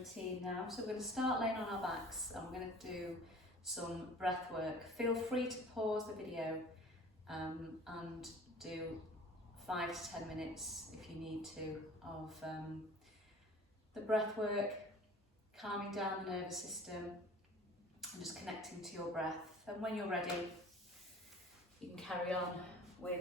routine now. So we're going to start laying on our backs and we're going to do some breath work. Feel free to pause the video and do 5 to 10 minutes if you need to of the breath work, calming down the nervous system and just connecting to your breath. And when you're ready, you can carry on with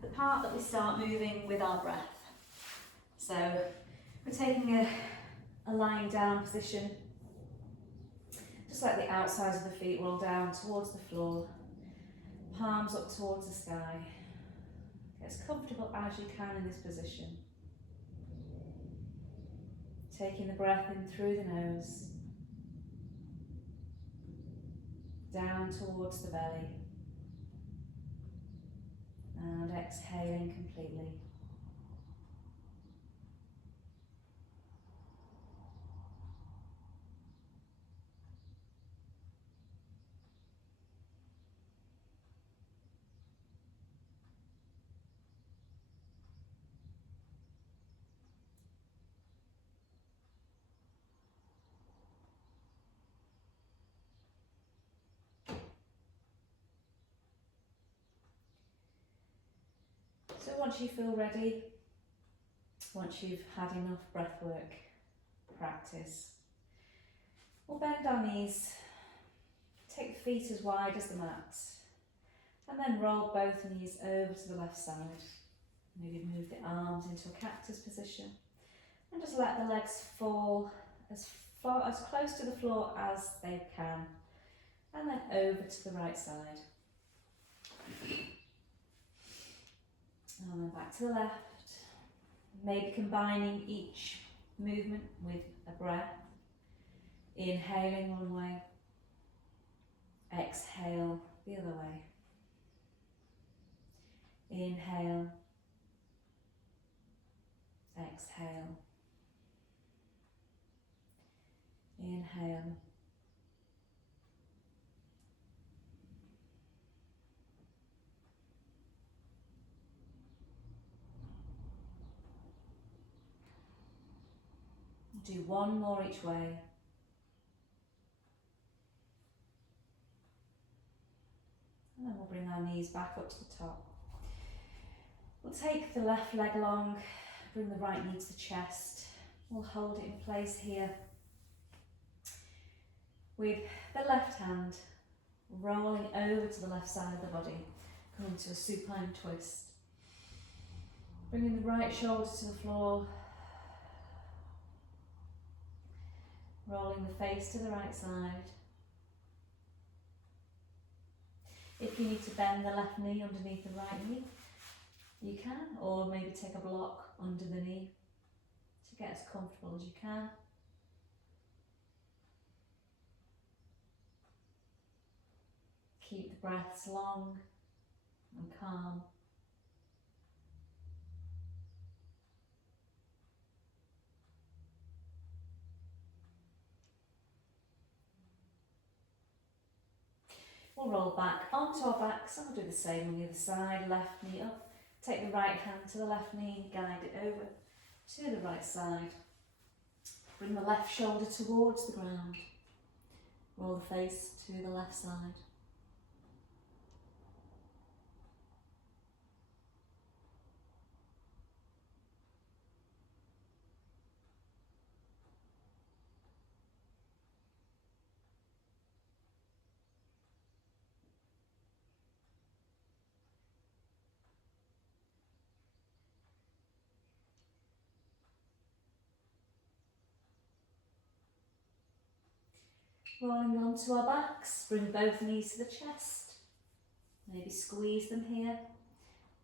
the part that we start moving with our breath. So we're taking a lying down position, just let the outsides of the feet roll down towards the floor, palms up towards the sky. Get as comfortable as you can in this position. Taking the breath in through the nose, down towards the belly, and exhaling completely. So once you feel ready, once you've had enough breath work practice, we'll bend our knees, take the feet as wide as the mat, and then roll both knees over to the left side. Maybe move the arms into a cactus position and just let the legs fall as close to the floor as they can, and then over to the right side. And then back to the left, maybe combining each movement with a breath. Inhaling one way, exhale the other way. Inhale, exhale. Inhale. Do one more each way. And then we'll bring our knees back up to the top. We'll take the left leg along, bring the right knee to the chest. We'll hold it in place here with the left hand rolling over to the left side of the body, coming to a supine twist. Bringing the right shoulder to the floor, rolling the face to the right side. If you need to bend the left knee underneath the right knee, you can, or maybe take a block under the knee to get as comfortable as you can. Keep the breaths long and calm. We'll roll back onto our backs and we'll do the same on the other side. Left knee up. Take the right hand to the left knee and guide it over to the right side. Bring the left shoulder towards the ground. Roll the face to the left side. Rolling onto our backs, bring both knees to the chest. Maybe squeeze them here.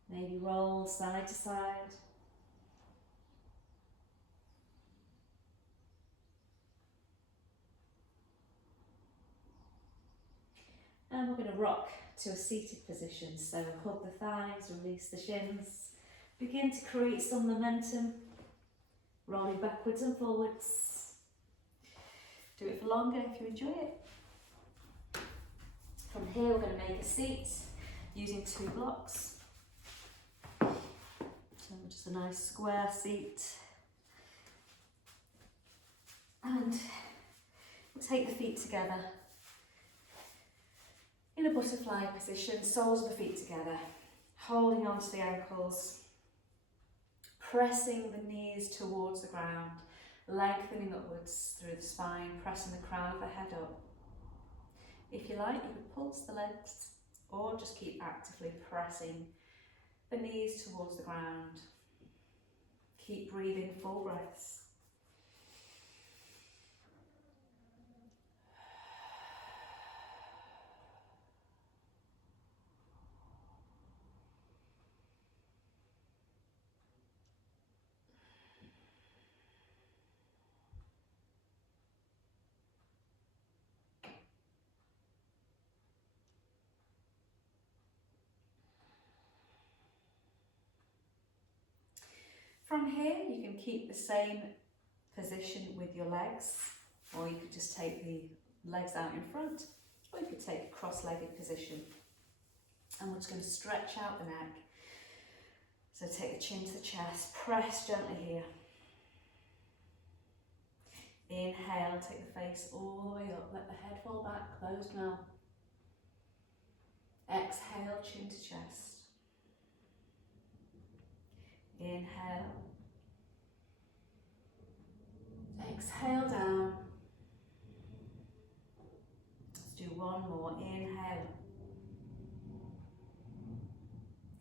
Maybe roll side to side. And we're going to rock to a seated position. So hug the thighs, release the shins. Begin to create some momentum. Rolling backwards and forwards. Do it for longer if you enjoy it. From here we're going to make a seat using 2 blocks. So just a nice square seat. And And we'll take the feet together in a butterfly position, soles of the feet together, holding onto the ankles, pressing the knees towards the ground, lengthening upwards through the spine, pressing the crown of the head up. If you like, you can pulse the legs or just keep actively pressing the knees towards the ground. Keep breathing full breaths. From here, you can keep the same position with your legs, or you could just take the legs out in front, or you could take a cross-legged position. And we're just going to stretch out the neck. So take the chin to the chest, press gently here. Inhale, take the face all the way up, let the head fall back, closed mouth. Exhale, chin to chest. Inhale. Exhale down. Let's do one more. Inhale.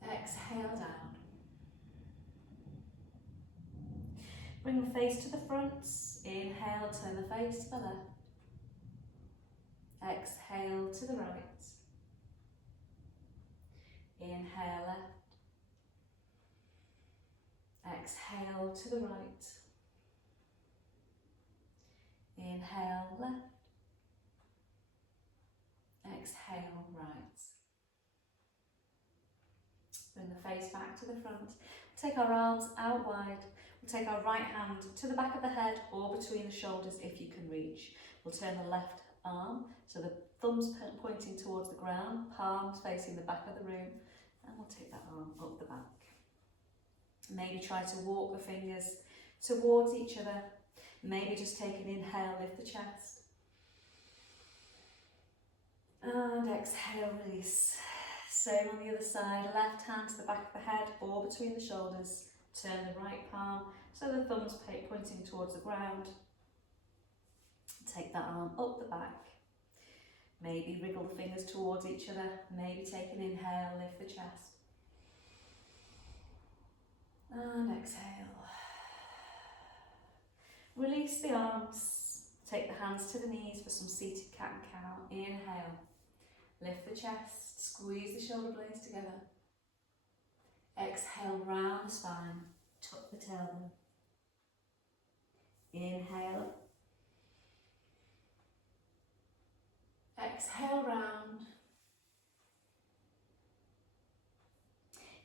Exhale down. Bring the face to the front. Inhale, turn the face to the left. Exhale to the right. Inhale left. Exhale to the right. Inhale left. Exhale right. Bring the face back to the front. Take our arms out wide. We'll take our right hand to the back of the head or between the shoulders if you can reach. We'll turn the left arm, so the thumbs pointing towards the ground, palms facing the back of the room, and we'll take that arm up the back. Maybe try to walk the fingers towards each other. Maybe just take an inhale, lift the chest. And exhale, release. Same on the other side, left hand to the back of the head or between the shoulders. Turn the right palm so the thumbs pointing towards the ground. Take that arm up the back. Maybe wriggle the fingers towards each other. Maybe take an inhale, lift the chest. And exhale. Release the arms. Take the hands to the knees for some seated cat and cow. Inhale. Lift the chest. Squeeze the shoulder blades together. Exhale, round the spine. Tuck the tailbone. Inhale. Exhale, round.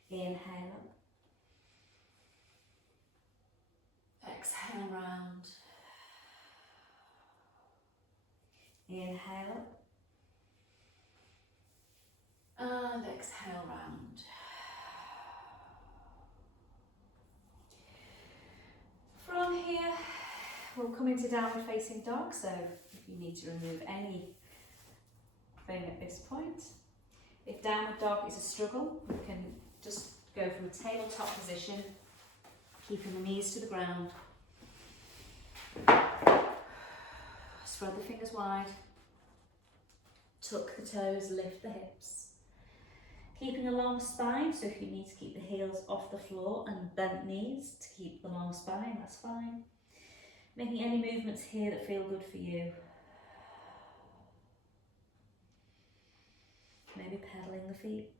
Inhale. Exhale, round. Inhale. And exhale, round. From here, we'll come into downward facing dog, so if you need to remove anything at this point. If downward dog is a struggle, you can just go from a tabletop position, keeping the knees to the ground. Spread the fingers wide. Tuck the toes, lift the hips. Keeping a long spine, so if you need to keep the heels off the floor and bent knees to keep the long spine, that's fine. Making any movements here that feel good for you. Maybe pedaling the feet.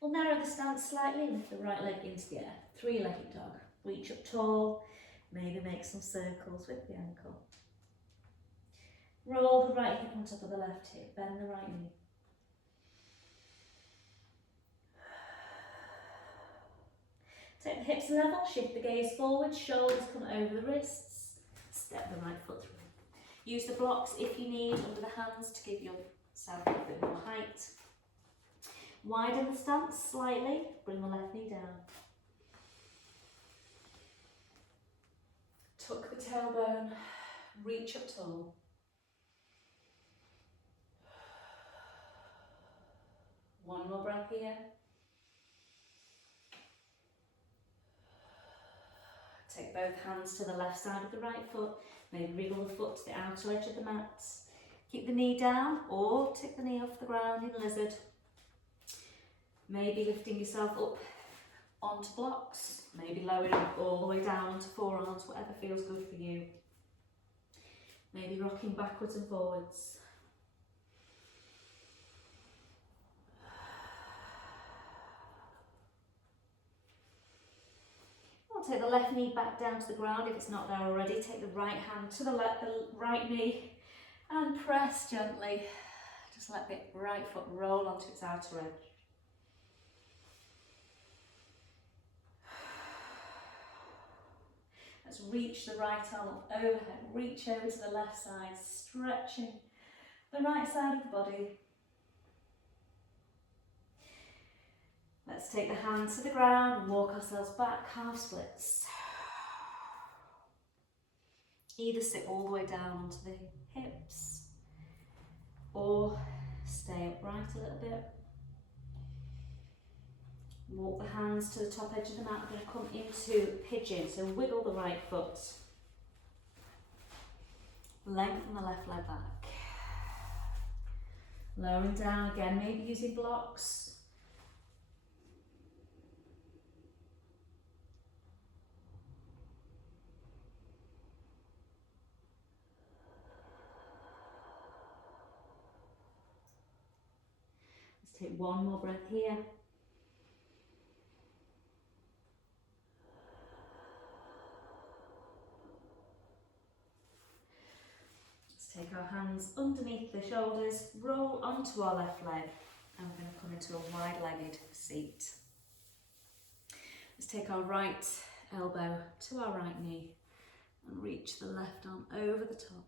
We'll narrow the stance slightly, lift the right leg into the air. Three-legged dog. Reach up tall, maybe make some circles with the ankle. Roll the right hip on top of the left hip, bend the right knee. Take the hips level, shift the gaze forward, shoulders come over the wrists, step the right foot through. Use the blocks if you need under the hands to give yourself a bit more height. Widen the stance slightly, bring the left knee down. Tuck the tailbone, reach up tall. One more breath here. Take both hands to the left side of the right foot. Maybe wriggle the foot to the outer edge of the mat. Keep the knee down or take the knee off the ground in lizard. Maybe lifting yourself up onto blocks. Maybe lowering all the way down onto forearms, whatever feels good for you. Maybe rocking backwards and forwards. Take the left knee back down to the ground if it's not there already. Take the right hand to the right knee and press gently. Just let the right foot roll onto its outer edge. Let's reach the right arm up overhead. Reach over to the left side, stretching the right side of the body. Let's take the hands to the ground and walk ourselves back, half splits. Either sit all the way down onto the hips or stay upright a little bit. Walk the hands to the top edge of the mat. We're going to come into pigeon, so wiggle the right foot. Lengthen the left leg back. Lowering down again, maybe using blocks. Take one more breath here. Let's take our hands underneath the shoulders, roll onto our left leg, and we're going to come into a wide-legged seat. Let's take our right elbow to our right knee and reach the left arm over the top.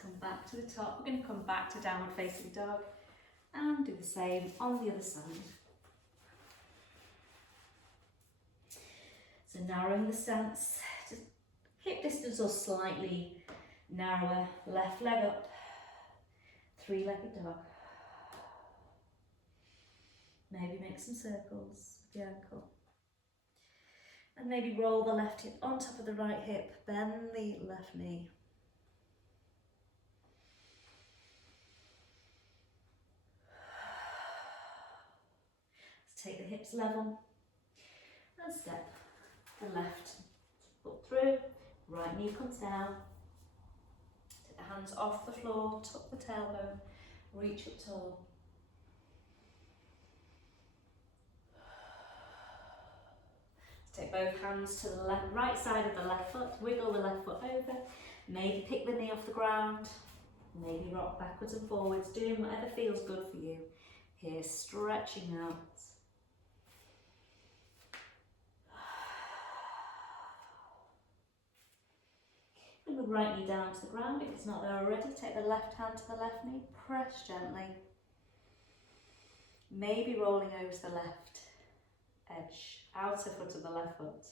Come back to the top. We're going to come back to downward facing dog and do the same on the other side. So narrowing the stance, just hip distance or slightly narrower, left leg up, three-legged dog. Maybe make some circles with the ankle. And maybe roll the left hip on top of the right hip, bend the left knee. Take the hips level and step the left foot through, right knee comes down. Take the hands off the floor, tuck the tailbone, reach up tall. Take both hands to the right side of the left foot, wiggle the left foot over, maybe pick the knee off the ground, maybe rock backwards and forwards, doing whatever feels good for you. Here, stretching out. Bring the right knee down to the ground if it's not there already. Take the left hand to the left knee, press gently. Maybe rolling over to the left edge, outer foot of the left foot.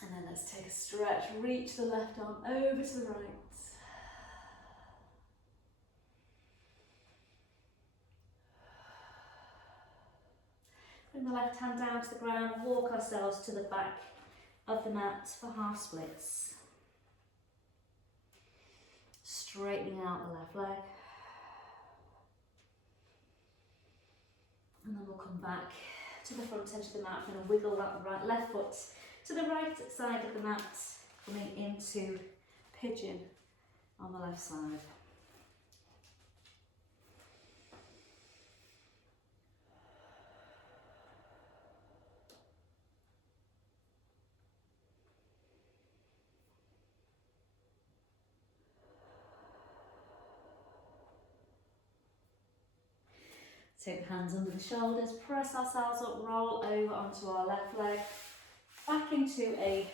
And then let's take a stretch, reach the left arm over to the right. Bring the left hand down to the ground, walk ourselves to the back of the mat for half splits. Straightening out the left leg. And then we'll come back to the front edge of the mat. I'm going to wiggle that left foot to the right side of the mat, coming into pigeon on the left side. Take the hands under the shoulders, press ourselves up, roll over onto our left leg, back into a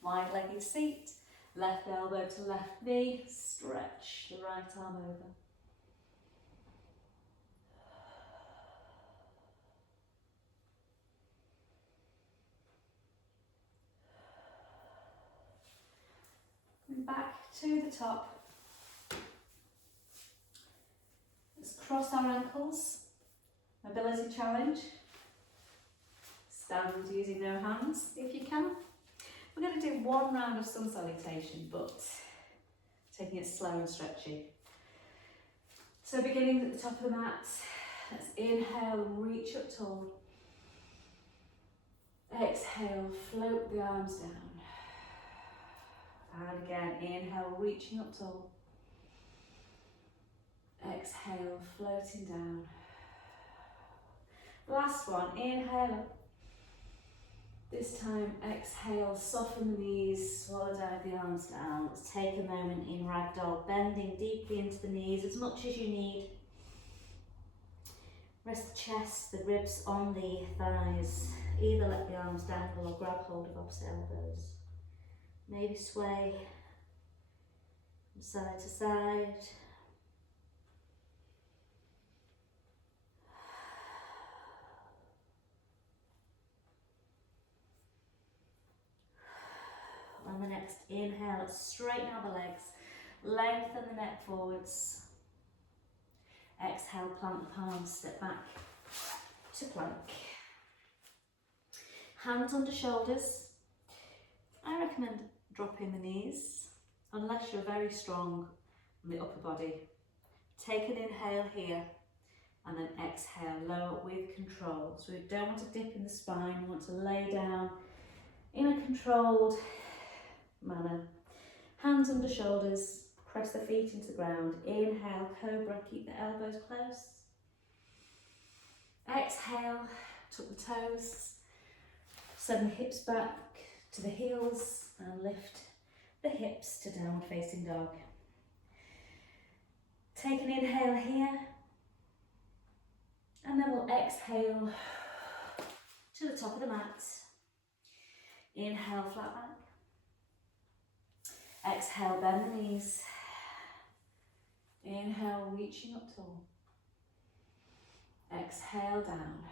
wide-legged seat, left elbow to left knee, stretch the right arm over. And back to the top. Let's cross our ankles. Mobility challenge. Stand using no hands if you can. We're going to do one round of sun salutation, but taking it slow and stretchy. So beginning at the top of the mat, let's inhale and reach up tall. Exhale, float the arms down. And again, inhale, reaching up tall. Exhale, floating down. Last one, inhale up. This time, exhale, soften the knees, swallow down the arms down. Let's take a moment in ragdoll, bending deeply into the knees as much as you need. Rest the chest, the ribs on the thighs. Either let the arms dangle or grab hold of opposite elbows. Maybe sway from side to side. On the next inhale, let's straighten out the legs, lengthen the neck forwards. Exhale, plant the palms, step back to plank. Hands under shoulders. I recommend dropping the knees, unless you're very strong on the upper body. Take an inhale here, and then exhale, lower with control. So we don't want to dip in the spine, we want to lay down in a controlled manner. Hands under shoulders, press the feet into the ground. Inhale, cobra, keep the elbows close. Exhale, tuck the toes, send the hips back to the heels and lift the hips to downward facing dog. Take an inhale here, and then we'll exhale to the top of the mat. Inhale, flat back. Exhale, bend the knees. Inhale, reaching up tall. Exhale, down.